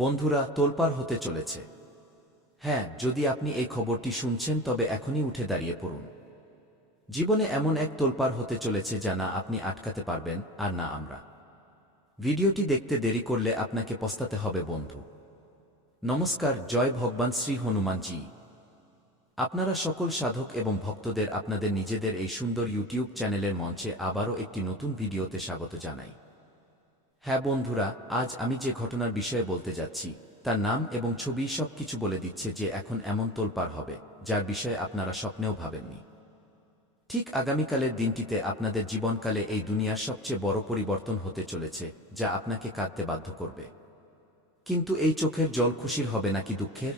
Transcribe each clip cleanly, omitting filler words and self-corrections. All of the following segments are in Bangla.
বন্ধুরা, তোলপাড় হতে চলেছে। হ্যাঁ, যদি আপনি এই খবরটি শুনছেন তবে এখনই উঠে দাঁড়িয়ে পড়ুন। জীবনে এমন এক তোলপাড় হতে চলেছে যা না আপনি আটকাতে পারবেন আর না আমরা। ভিডিওটি দেখতে দেরি করলে আপনাকে পস্তাতে হবে বন্ধু। নমস্কার, জয় ভগবান শ্রী হনুমানজি। আপনারা সকল সাধক এবং ভক্তদের আপনাদের নিজেদের এই সুন্দর ইউটিউব চ্যানেলের মঞ্চে আবারও একটি নতুন ভিডিওতে স্বাগত জানাই। হ্যাঁ বন্ধুরা, আজ আমি যে ঘটনার বিষয়ে বলতে যাচ্ছি তার নাম এবং ছবি সবকিছু বলে দিচ্ছে যে এখন এমন তোলপাড় হবে যার বিষয়ে আপনারা স্বপ্নেও ভাবেননি। ঠিক আগামীকালের দিনটিতে আপনাদের জীবনকালে এই দুনিয়ার সবচেয়ে বড় পরিবর্তন হতে চলেছে যা আপনাকে কাঁদতে বাধ্য করবে। কিন্তু এই চোখের জল খুশির হবে নাকি দুঃখের,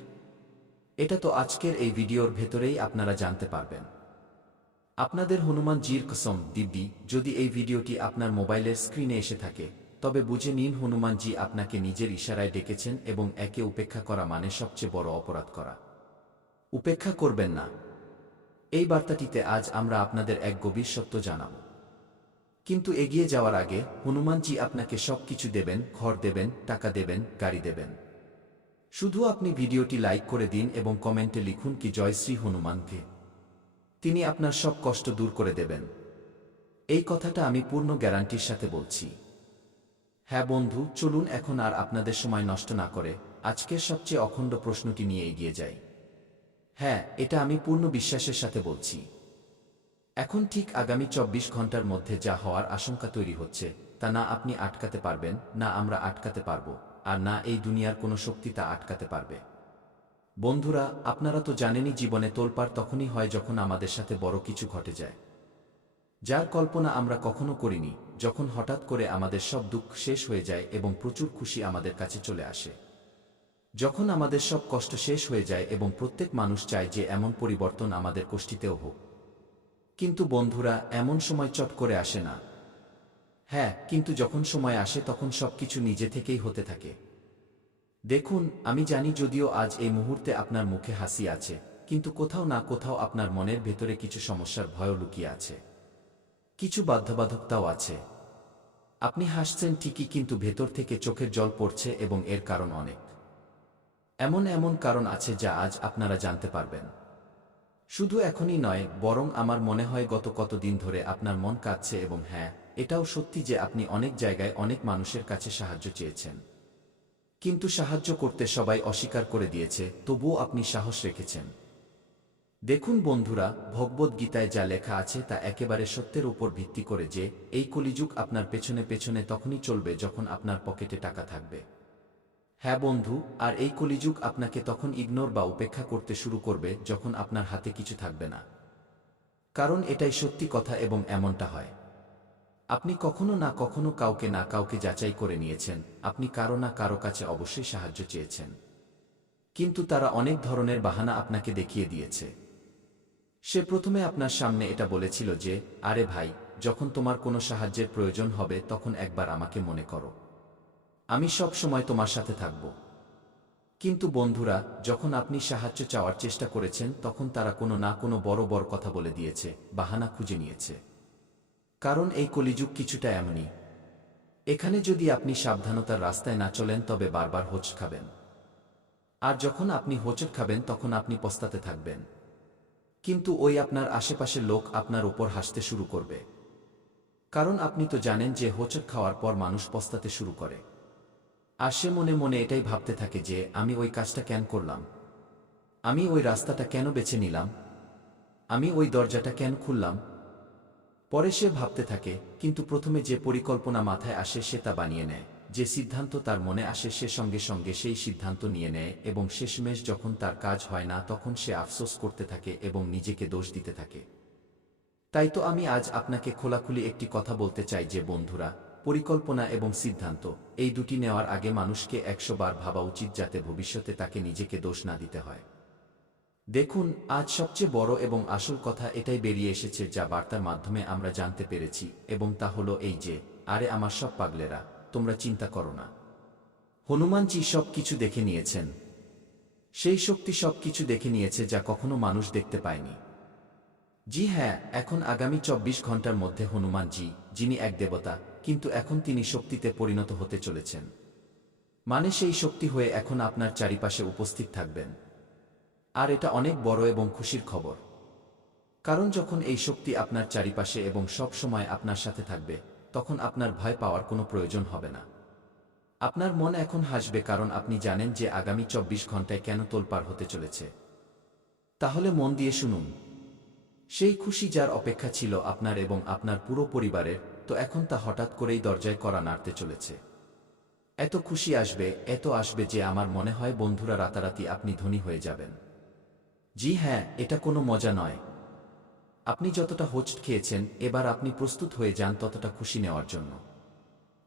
এটা তো আজকের এই ভিডিওর ভেতরেই আপনারা জানতে পারবেন। আপনাদের হনুমানজির কসম দিব্যি, যদি এই ভিডিওটি আপনার মোবাইলের স্ক্রিনে এসে থাকে তবে বুঝে নিন হনুমানজি আপনাকে নিজের ইশারায় ডেকেছেন এবং একে উপেক্ষা করা মানে সবচেয়ে বড় অপরাধ করা। উপেক্ষা করবেন না। এই বার্তাটিতে আজ আমরা আপনাদের এক গভীর সত্য জানাব। কিন্তু এগিয়ে যাওয়ার আগে হনুমানজি আপনাকে সব কিছু দেবেন, ঘর দেবেন, টাকা দেবেন, গাড়ি দেবেন। শুধু আপনি ভিডিওটি লাইক করে দিন এবং কমেন্টে লিখুন কি জয় শ্রী হনুমানকে। তিনি আপনার সব কষ্ট দূর করে দেবেন। এই কথাটা আমি পূর্ণ গ্যারান্টির সাথে বলছি। হ্যাঁ বন্ধু, চলুন এখন আর আপনাদের সময় নষ্ট না করে আজকের সবচেয়ে অখণ্ড প্রশ্নটি নিয়ে এগিয়ে যাই। হ্যাঁ, এটা আমি পূর্ণ বিশ্বাসের সাথে বলছি। এখন ঠিক আগামী ২৪ ঘন্টার মধ্যে যা হওয়ার আশঙ্কা তৈরি হচ্ছে তা না আপনি আটকাতে পারবেন, না আমরা আটকাতে পারব, আর না এই দুনিয়ার কোনো শক্তি তা আটকাতে পারবে। বন্ধুরা, আপনারা তো জানেনই জীবনে তোলপাড় তখনই হয় যখন আমাদের সাথে বড় কিছু ঘটে যায়, যার কল্পনা আমরা কখনো করিনি। যখন হঠাৎ করে আমাদের সব দুঃখ শেষ হয়ে যায় এবং প্রচুর খুশি আমাদের কাছে চলে আসে। যখন আমাদের সব কষ্ট শেষ হয়ে যায় এবং প্রত্যেক মানুষ চায় যে এমন পরিবর্তন আমাদের কোষ্ঠীতেও হোক। কিন্তু বন্ধুরা, এমন সময় চট করে আসে না। হ্যাঁ, কিন্তু যখন সময় আসে তখন সবকিছু নিজে থেকেই হতে থাকে। দেখুন, আমি জানি যদিও আজ এই মুহূর্তে আপনার মুখে হাসি আছে, কিন্তু কোথাও না কোথাও আপনার মনের ভেতরে কিছু সমস্যার ভয়ও লুকিয়ে আছে। কিছু বাধ্যবাধকতাও আছে। আপনি হাসছেন ঠিকই, কিন্তু ভেতর থেকে চোখের জল পড়ছে এবং এর কারণ অনেক। এমন এমন কারণ আছে যা আজ আপনারা জানতে পারবেন। শুধু এখনই নয়, বরং আমার মনে হয় গত কতদিন ধরে আপনার মন কাঁদছে। এবং হ্যাঁ, এটাও সত্যি যে আপনি অনেক জায়গায় অনেক মানুষের কাছে সাহায্য চেয়েছেন, কিন্তু সাহায্য করতে সবাই অস্বীকার করে দিয়েছে, তবুও আপনি সাহস রেখেছেন। দেখুন বন্ধুরা, ভগবদ্গীতায় যা লেখা আছে তা একেবারে সত্যের উপর ভিত্তি করে যে এই কলিযুগ আপনার পেছনে পেছনে তখনই চলবে যখন আপনার পকেটে টাকা থাকবে। হ্যাঁ বন্ধু, আর এই কলিযুগ আপনাকে তখন ইগনোর বা উপেক্ষা করতে শুরু করবে যখন আপনার হাতে কিছু থাকবে না। কারণ এটাই সত্যি কথা এবং এমনটা হয়। আপনি কখনো না কখনো কাউকে না কাউকে যাচাই করে নিয়েছেন, আপনি কারো না কারো কাছে অবশ্যই সাহায্য চেয়েছেন, কিন্তু তারা অনেক ধরনের বাহানা আপনাকে দেখিয়ে দিয়েছে। সে প্রথমে আপনার সামনে এটা বলেছিল যে, আরে ভাই, যখন তোমার কোনো সাহায্যের প্রয়োজন হবে তখন একবার আমাকে মনে করো, আমি সব সময় তোমার সাথে থাকব। কিন্তু বন্ধুরা, যখন আপনি সাহায্য চাওয়ার চেষ্টা করেছেন তখন তারা কোনো না কোনো বড় বড় কথা বলে দিয়েছে, বাহানা খুঁজে নিয়েছে। কারণ এই কলিযুগ কিছুটা এমনই। এখানে যদি আপনি সাবধানতার রাস্তায় না চলেন তবে বারবার হোঁচট খাবেন। আর যখন আপনি হোঁচট খাবেন তখন আপনি পস্তাতে থাকবেন। কিন্তু ওই আপনার আশেপাশের লোক আপনার ওপর হাসতে শুরু করবে। কারণ আপনি তো জানেন যে হোঁচট খাওয়ার পর মানুষ পস্তাতে শুরু করে। আর সে মনে মনে এটাই ভাবতে থাকে যে আমি ওই কাজটা কেন করলাম, আমি ওই রাস্তাটা কেন বেছে নিলাম, আমি ওই দরজাটা কেন খুললাম। পরে সে ভাবতে থাকে, কিন্তু প্রথমে যে পরিকল্পনা মাথায় আসে সে তা বানিয়ে নেয়, যে সিদ্ধান্ত তার মনে আসে সে সঙ্গে সঙ্গে সেই সিদ্ধান্ত নিয়ে নেয় এবং শেষমেশ যখন তার কাজ হয় না তখন সে আফসোস করতে থাকে এবং নিজেকে দোষ দিতে থাকে। তাই তো আমি আজ আপনাকে খোলাখুলি একটি কথা বলতে চাই যে বন্ধুরা, পরিকল্পনা এবং সিদ্ধান্ত এই দুটি নেওয়ার আগে মানুষকে ১০০ বার ভাবা উচিত যাতে ভবিষ্যতে তাকে নিজেকে দোষ না দিতে হয়। দেখুন, আজ সবচেয়ে বড় এবং আসল কথা এটাই বেরিয়ে এসেছে যা বার্তার মাধ্যমে আমরা জানতে পেরেছি, এবং তা হলো এই যে, আরে আমার সব পাগলেরা, তোমরা চিন্তা করো না। হনুমানজি সব কিছু দেখে নিয়েছেন। সেই শক্তি সব কিছু দেখে নিয়েছে যা কখনো মানুষ দেখতে পায়নি। জি হ্যাঁ, এখন আগামী ২৪ ঘন্টার মধ্যে হনুমানজি, যিনি এক দেবতা, কিন্তু এখন তিনি শক্তিতে পরিণত হতে চলেছেন। মানে সেই শক্তি হয়ে এখন আপনার চারিপাশে উপস্থিত থাকবেন। আর এটা অনেক বড় এবং খুশির খবর। কারণ যখন এই শক্তি আপনার চারিপাশে এবং সব সময় আপনার সাথে থাকবে, তখন আপনার ভয় পাওয়ার কোনো প্রয়োজন হবে না। আপনার মন এখন হাসবে, কারণ আপনি জানেন যে আগামী ২৪ ঘন্টায় কেন তোলপাড় হতে চলেছে। তাহলে মন দিয়ে শুনুন। সেই খুশি যার অপেক্ষা ছিল আপনার এবং আপনার পুরো পরিবারের, তো এখন তা হঠাৎ করেই দরজায় কড়া নাড়তে চলেছে। এত খুশি আসবে, এত আসবে যে আমার মনে হয় বন্ধুরা রাতারাতি আপনি ধনী হয়ে যাবেন। জি হ্যাঁ, এটা কোনো মজা নয়। আপনি যতটা হোঁচট খেয়েছেন, এবার আপনি প্রস্তুত হয়ে যান ততটা খুশি নেওয়ার জন্য।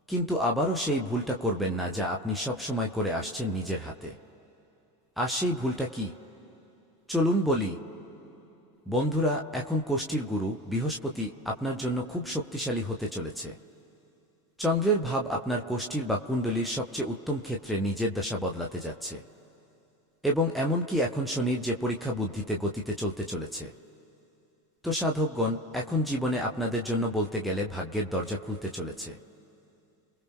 কিন্তু আবারও সেই ভুলটা করবেন না যা আপনি সবসময় করে আসছেন নিজের হাতে। আর সেই ভুলটা কি? চলুন বলি। বন্ধুরা, এখন কোষ্ঠীর গুরু বৃহস্পতি আপনার জন্য খুব শক্তিশালী হতে চলেছে। চন্দ্রের ভাব আপনার কোষ্ঠীর বা কুণ্ডলীর সবচেয়ে উত্তম ক্ষেত্রে নিজের দশা বদলাতে যাচ্ছে। এবং এমনকি এখন শনির যে পরীক্ষা বুদ্ধিতে গতিতে চলতে চলেছে। তো সাধকগণ, এখন জীবনে আপনাদের জন্য বলতে গেলে ভাগ্যের দরজা খুলতে চলেছে।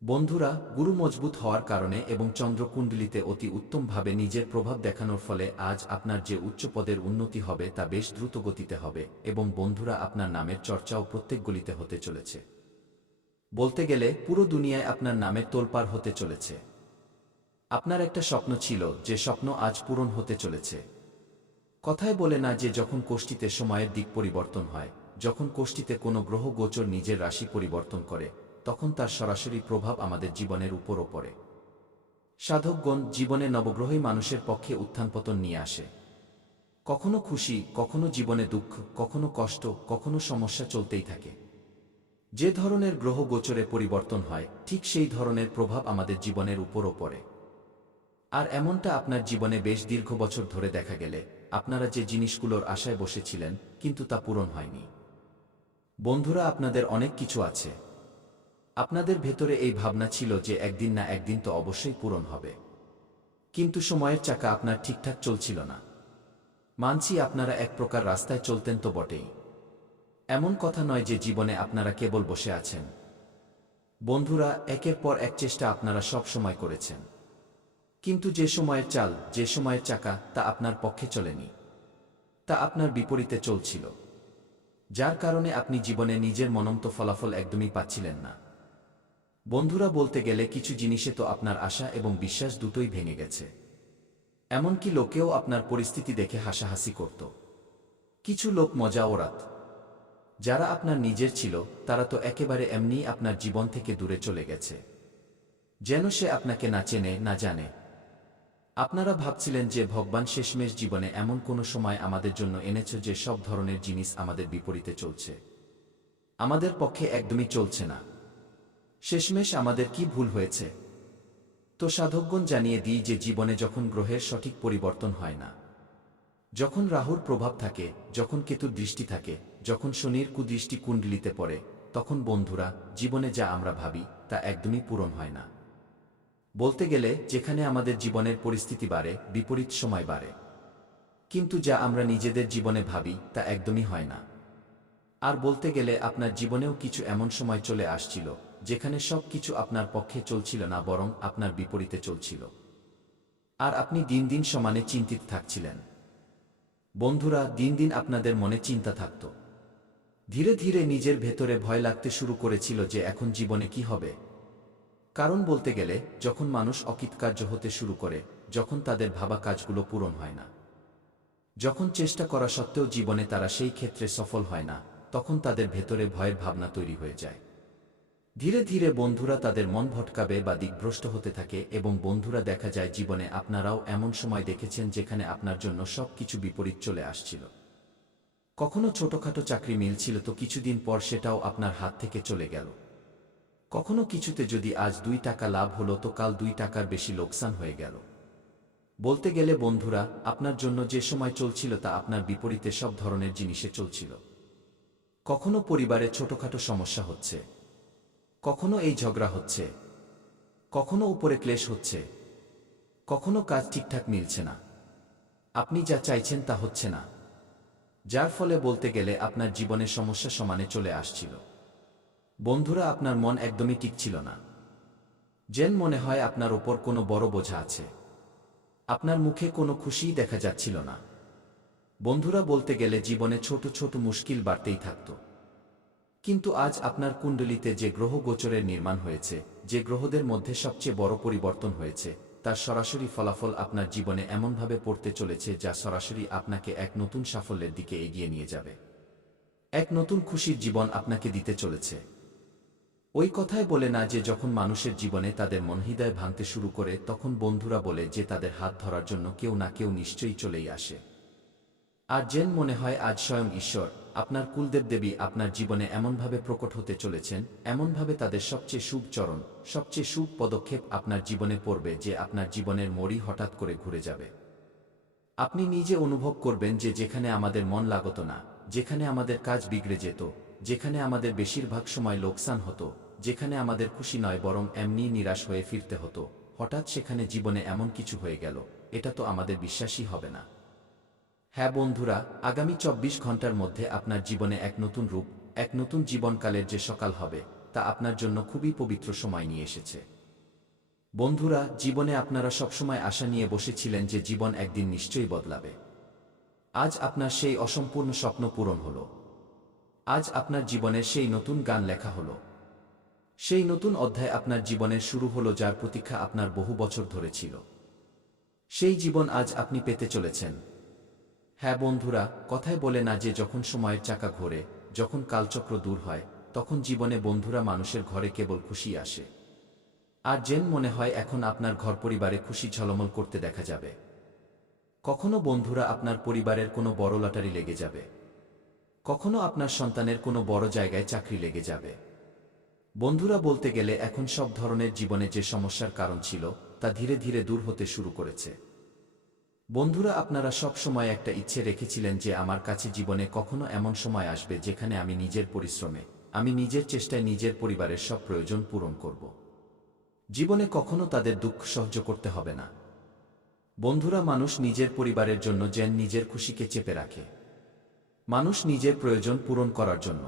বন্ধুরা, গুরু মজবুত হওয়ার কারণে এবং চন্দ্র কুণ্ডলিতে অতি উত্তমভাবে নিজের প্রভাব দেখানোর ফলে আজ আপনার যে উচ্চ পদের উন্নতি হবে তা বেশ দ্রুত গতিতে হবে, এবং বন্ধুরা আপনার নামের চর্চাও প্রত্যেক গলিতে হতে চলেছে। বলতে গেলে পুরো দুনিয়ায় আপনার নামের তোলপাড় হতে চলেছে। আপনার একটা স্বপ্ন ছিল, যে স্বপ্ন আজ পূরণ হতে চলেছে। কথায় বলে না যে যখন কোষ্ঠীতে সময়ের দিক পরিবর্তন হয়, যখন কোষ্ঠীতে কোনো গ্রহ গোচর নিজের রাশি পরিবর্তন করে, তখন তার সরাসরি প্রভাব আমাদের জীবনের উপরও পড়ে। সাধকগণ, জীবনে নবগ্রহই মানুষের পক্ষে উত্থানপতন নিয়ে আসে। কখনো খুশি, কখনো জীবনে দুঃখ, কখনো কষ্ট, কখনো সমস্যা চলতেই থাকে। যে ধরনের গ্রহ গোচরে পরিবর্তন হয়, ঠিক সেই ধরনের প্রভাব আমাদের জীবনের উপরও পড়ে। আর এমনটা আপনার জীবনে বেশ দীর্ঘ বছর ধরে দেখা গেলে, আপনারা যে জিনিসগুলোর আশায় বসেছিলেন, কিন্তু তা পূরণ হয়নি। বন্ধুরা, আপনাদের অনেক কিছু আছে। আপনাদের ভেতরে এই ভাবনা ছিল যে একদিন না একদিন তো অবশ্যই পূরণ হবে। কিন্তু সময়ের চাকা আপনার ঠিকঠাক চলছিল না। মানছি আপনারা এক প্রকার রাস্তায় চলতেন তো বটেই। এমন কথা নয় যে জীবনে আপনারা কেবল বসে আছেন। বন্ধুরা, একের পর এক চেষ্টা আপনারা সব সময় করেছেন। কিন্তু যে সময়ের চাল, যে সময়ের চাকা, তা আপনার পক্ষে চলেনি। তা আপনার বিপরীতে চলছিল। যার কারণে আপনি জীবনে নিজের মনমতো ফলাফল একদমই পাচ্ছিলেন না। বন্ধুরা, বলতে গেলে কিছু জিনিসে তো আপনার আশা এবং বিশ্বাস দুটোই ভেঙে গেছে। এমনকি লোকেও আপনার পরিস্থিতি দেখে হাসাহাসি করত। কিছু লোক মজা ওড়াত। যারা আপনার নিজের ছিল, তারা তো একেবারে এমনিই আপনার জীবন থেকে দূরে চলে গেছে। যেন সে আপনাকে না চেনে, না জানে। আপনারা ভাবছিলেন যে ভগবান শেষমেশ জীবনে এমন কোনো সময় আমাদের জন্য এনেছে যে সব ধরনের জিনিস আমাদের বিপরীতে চলছে। আমাদের পক্ষে একদমই চলছে না। শেষমেশ আমাদের কি ভুল হয়েছে? তো সাধকগণ, জানিয়ে দিই যে জীবনে যখন গ্রহের সঠিক পরিবর্তন হয় না, যখন রাহুর প্রভাব থাকে, যখন কেতুর দৃষ্টি থাকে, যখন শনির কুদৃষ্টি কুণ্ডলিতে পড়ে, তখন বন্ধুরা, জীবনে যা আমরা ভাবি তা একদমই পূরণ হয় না। বলতে গেলে যেখানে আমাদের জীবনের পরিস্থিতি বাড়ে, বিপরীত সময় বাড়ে। কিন্তু যা আমরা নিজেদের জীবনে ভাবি তা একদমই হয় না। আর বলতে গেলে আপনার জীবনেও কিছু এমন সময় চলে আসছিল, যেখানে সব কিছু আপনার পক্ষে চলছিল না, বরং আপনার বিপরীতে চলছিল। আর আপনি দিন দিন সমানে চিন্তিত থাকছিলেন। বন্ধুরা, দিন দিন আপনাদের মনে চিন্তা থাকত। ধীরে ধীরে নিজের ভেতরে ভয় লাগতে শুরু করেছিল যে এখন জীবনে কি হবে। কারণ বলতে গেলে, যখন মানুষ অকৃতকার্য হতে শুরু করে, যখন তাদের ভাবা কাজগুলো পূরণ হয় না, যখন চেষ্টা করা সত্ত্বেও জীবনে তারা সেই ক্ষেত্রে সফল হয় না, তখন তাদের ভেতরে ভয়ের ভাবনা তৈরি হয়ে যায়। ধীরে ধীরে বন্ধুরা তাদের মন ভটকাবে বা দিকভ্রষ্ট হতে থাকে, এবং বন্ধুরা, দেখা যায় জীবনে আপনারাও এমন সময় দেখেছেন যেখানে আপনার জন্য সব কিছু বিপরীত চলে আসছিল। কখনো ছোটখাটো চাকরি মিলছিল, তো কিছুদিন পর সেটাও আপনার হাত থেকে চলে গেল। কখনো কিছুতে যদি আজ 2 টাকা লাভ হলো, তো কাল 2 টাকার বেশি লোকসান হয়ে গেল। বলতে গেলে বন্ধুরা, আপনার জন্য যে সময় চলছিল তা আপনার বিপরীতে সব ধরনের জিনিসে চলছিল। কখনো পরিবারে ছোটখাটো সমস্যা হচ্ছে, কখনো এই ঝগড়া হচ্ছে, কখনো উপরে ক্লেশ হচ্ছে, কখনো কাজ ঠিকঠাক মিলছে না। আপনি যা চাইছেন তা হচ্ছে না। যার ফলে বলতে গেলে আপনার জীবনে সমস্যা সমানে চলে আসছিল। বন্ধুরা, আপনার মন একদমই টিকছিল না। যেন মনে হয় আপনার ওপর কোনো বড় বোঝা আছে। আপনার মুখে কোনো খুশিই দেখা যাচ্ছিল না। বন্ধুরা বলতে গেলে জীবনে ছোট ছোট মুশকিল বাড়তেই থাকত। কিন্তু আজ আপনার কুণ্ডলিতে যে গ্রহ গোচরের নির্মাণ হয়েছে, যে গ্রহদের মধ্যে সবচেয়ে বড় পরিবর্তন হয়েছে, তার সরাসরি ফলাফল আপনার জীবনে এমনভাবে পড়তে চলেছে যা সরাসরি আপনাকে এক নতুন সাফল্যের দিকে এগিয়ে নিয়ে যাবে। এক নতুন খুশির জীবন আপনাকে দিতে চলেছে। ওই কথায় বলে না যে যখন মানুষের জীবনে তাদের মনহৃদয় ভাঙতে শুরু করে তখন বন্ধুরা বলে যে তাদের হাত ধরার জন্য কেউ না কেউ নিশ্চয়ই চলেই আসে। আর যেন মনে হয় আজ স্বয়ং ঈশ্বর, আপনার কুলদেব দেবী আপনার জীবনে এমনভাবে প্রকট হতে চলেছেন, এমনভাবে তাদের সবচেয়ে শুভ চরণ, সবচেয়ে শুভ পদক্ষেপ আপনার জীবনে পড়বে যে আপনার জীবনের মোড়ই হঠাৎ করে ঘুরে যাবে। আপনি নিজে অনুভব করবেন যে যেখানে আমাদের মন লাগত না, যেখানে আমাদের কাজ বিগড়ে যেত, যেখানে আমাদের বেশিরভাগ সময় লোকসান হতো, যেখানে আমাদের খুশি নয় বরং এমনি নিরাশ হয়ে ফিরতে হতো, হঠাৎ সেখানে জীবনে এমন কিছু হয়ে গেল, এটা তো আমাদের বিশ্বাসই হবে না। হ্যাঁ বন্ধুরা, আগামী ২৪ ঘন্টার মধ্যে আপনার জীবনে এক নতুন রূপ, এক নতুন জীবনকালের যে সকাল হবে, তা আপনার জন্য খুবই পবিত্র সময় নিয়ে এসেছে। বন্ধুরা, জীবনে আপনারা সবসময় আশা নিয়ে বসেছিলেন যে জীবন একদিন নিশ্চয়ই বদলাবে। আজ আপনার সেই অসম্পূর্ণ স্বপ্ন পূরণ হল। আজ আপনার জীবনের সেই নতুন গান লেখা হল। সেই নতুন অধ্যায় আপনার জীবনের শুরু হল যার প্রতীক্ষা আপনার বহু বছর ধরে ছিল। সেই জীবন আজ আপনি পেতে চলেছেন। হ্যাঁ বন্ধুরা, কথায় বলে না যে যখন সময়ের চাকা ঘোরে, যখন কালচক্র দূর হয়, তখন জীবনে বন্ধুরা মানুষের ঘরে কেবল খুশি আসে। আর যেন মনে হয় এখন আপনার ঘর পরিবারে খুশি ঝলমল করতে দেখা যাবে। কখনো বন্ধুরা আপনার পরিবারের কোনো বড় লটারি লেগে যাবে, কখনো আপনার সন্তানের কোনো বড় জায়গায় চাকরি লেগে যাবে। বন্ধুরা বলতে গেলে এখন সব ধরনের জীবনে যে সমস্যার কারণ ছিল তা ধীরে ধীরে দূর হতে শুরু করেছে। বন্ধুরা, আপনারা সব সময় একটা ইচ্ছে রেখেছিলেন যে আমার কাছে জীবনে কখনো এমন সময় আসবে যেখানে আমি নিজের পরিশ্রমে, আমি নিজের চেষ্টায় নিজের পরিবারের সব প্রয়োজন পূরণ করব। জীবনে কখনো তাদের দুঃখ সহ্য করতে হবে না। বন্ধুরা, মানুষ নিজের পরিবারের জন্য যেন নিজের খুশিকে চেপে রাখে। মানুষ নিজের প্রয়োজন পূরণ করার জন্য